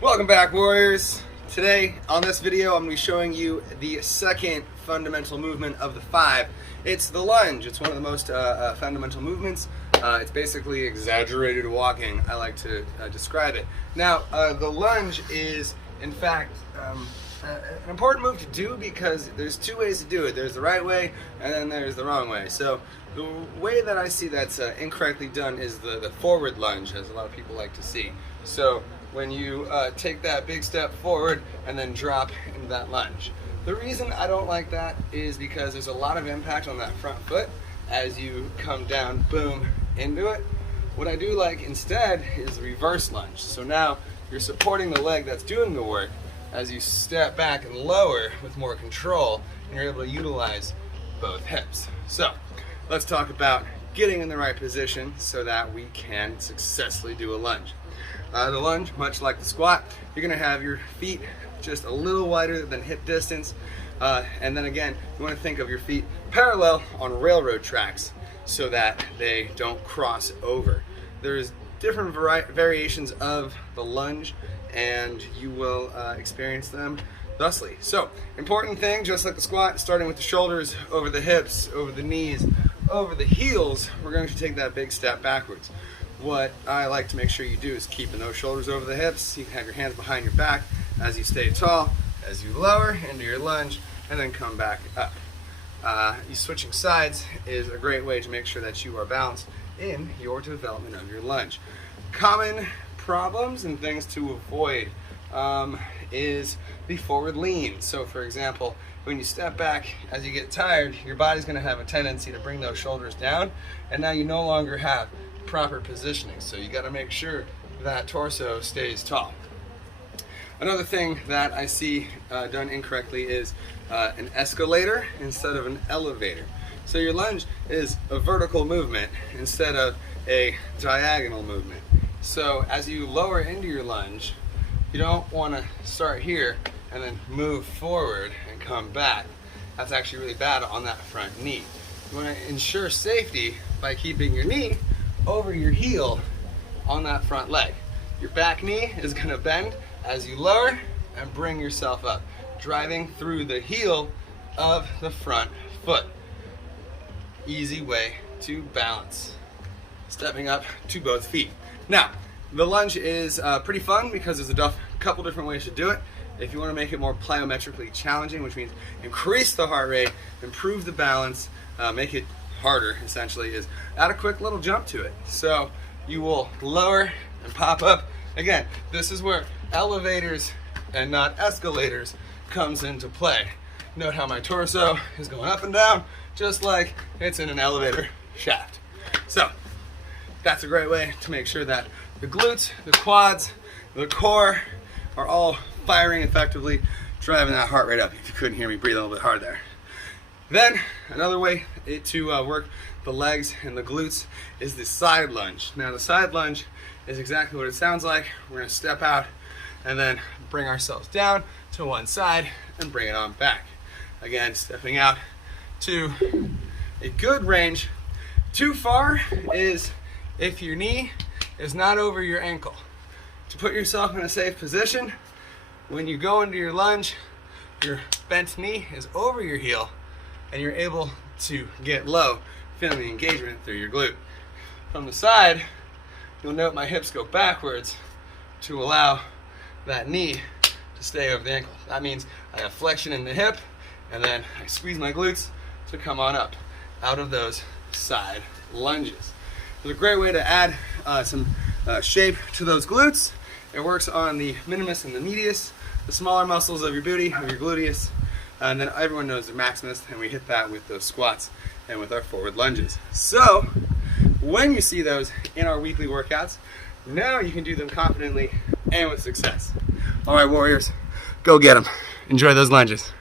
Welcome back, Warriors. Today on this video I'm going to be showing you the second fundamental movement of the 5. It's the lunge. It's one of the most fundamental movements. It's basically exaggerated walking, I like to describe it. Now the lunge is in fact an important move to do because there's two ways to do it. There's the right way and then there's the wrong way. So the way that I see that's incorrectly done is the forward lunge, as a lot of people like to see. So when you take that big step forward and then drop into that lunge. The reason I don't like that is because there's a lot of impact on that front foot as you come down, boom, into it. What I do like instead is reverse lunge. So now you're supporting the leg that's doing the work as you step back and lower with more control, and you're able to utilize both hips. So let's talk about getting in the right position so that we can successfully do a lunge. The lunge, much like the squat, you're going to have your feet just a little wider than hip distance, and then again you want to think of your feet parallel on railroad tracks so that they don't cross over. There's different variations of the lunge and you will experience them thusly. So important thing, just like the squat, starting with the shoulders over the hips, over the knees, over the heels, we're going to take that big step backwards. What I like to make sure you do is keeping those shoulders over the hips. You can have your hands behind your back as you stay tall, as you lower into your lunge, and then come back up. You switching sides is a great way to make sure that you are balanced in your development of your lunge. Common problems and things to avoid is the forward lean. So for example, when you step back as you get tired, your body's going to have a tendency to bring those shoulders down, and now you no longer have proper positioning. So you got to make sure that torso stays tall. Another thing that I see done incorrectly is an escalator instead of an elevator. So your lunge is a vertical movement instead of a diagonal movement. So as you lower into your lunge, you don't want to start here and then move forward and come back. That's actually really bad on that front knee. You want to ensure safety by keeping your knee over your heel on that front leg. Your back knee is going to bend as you lower and bring yourself up, driving through the heel of the front foot. Easy way to balance. Stepping up to both feet. Now, the lunge is pretty fun because there's a couple different ways to do it. If you want to make it more plyometrically challenging, which means increase the heart rate, improve the balance, make it harder essentially, is add a quick little jump to it. So you will lower and pop up. Again, this is where elevators and not escalators comes into play. Note how my torso is going up and down just like it's in an elevator shaft. So that's a great way to make sure that the glutes, the quads, the core are all firing effectively, driving that heart rate up. If you couldn't hear me breathe a little bit hard there. Then another way to work the legs and the glutes is the side lunge. Now the side lunge is exactly what it sounds like. We're going to step out and then bring ourselves down to one side and bring it on back. Again, stepping out to a good range. Too far is if your knee is not over your ankle. To put yourself in a safe position, when you go into your lunge, your bent knee is over your heel and you're able to get low, feeling the engagement through your glute. From the side, you'll note my hips go backwards to allow that knee to stay over the ankle. That means I have flexion in the hip and then I squeeze my glutes to come on up out of those side lunges. It's a great way to add some shape to those glutes. It works on the minimus and the medius, the smaller muscles of your booty, of your gluteus, and then everyone knows the maximus, and we hit that with those squats and with our forward lunges. So when you see those in our weekly workouts, now you can do them confidently and with success. All right, Warriors, go get them. Enjoy those lunges.